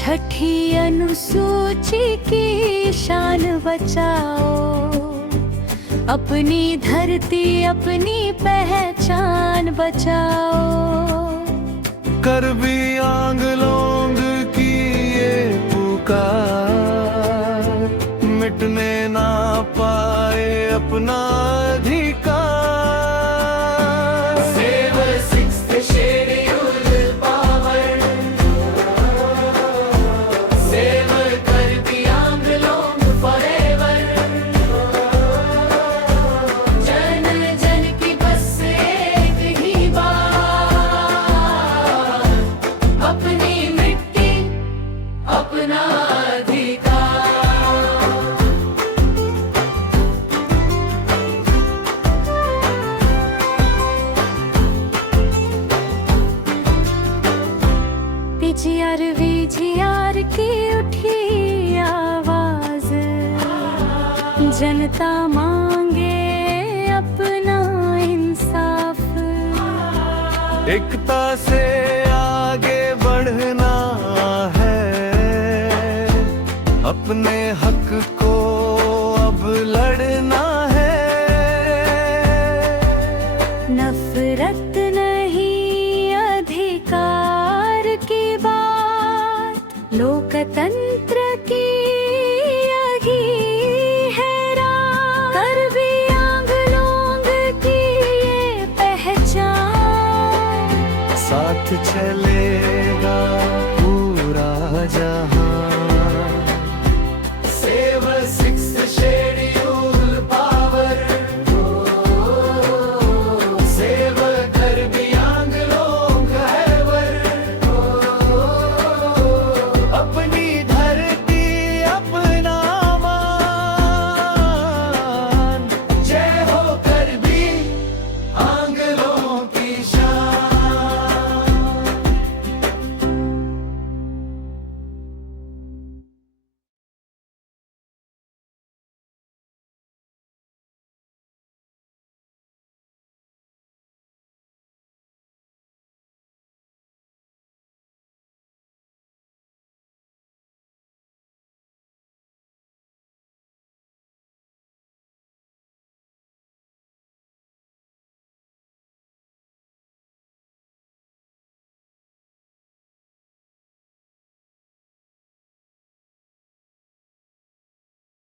छठी अनुसूची की शान बचाओ, अपनी धरती अपनी पहचान बचाओ। करबी आंगलोंग की ये पुकार, मिटने ना पाए अपना अधिकार। पीजीआर वीजीआर की उठी आवाज, जनता मांगे अपना इंसाफ। एकता से आगे बढ़ना है, अपने हक को अब लड़ना है। नफरत नहीं अधिकार की बात, लोकतंत्र की यही है रात। करबी आंगलोंग की ये पहचान, साथ चलेगा पूरा जहां।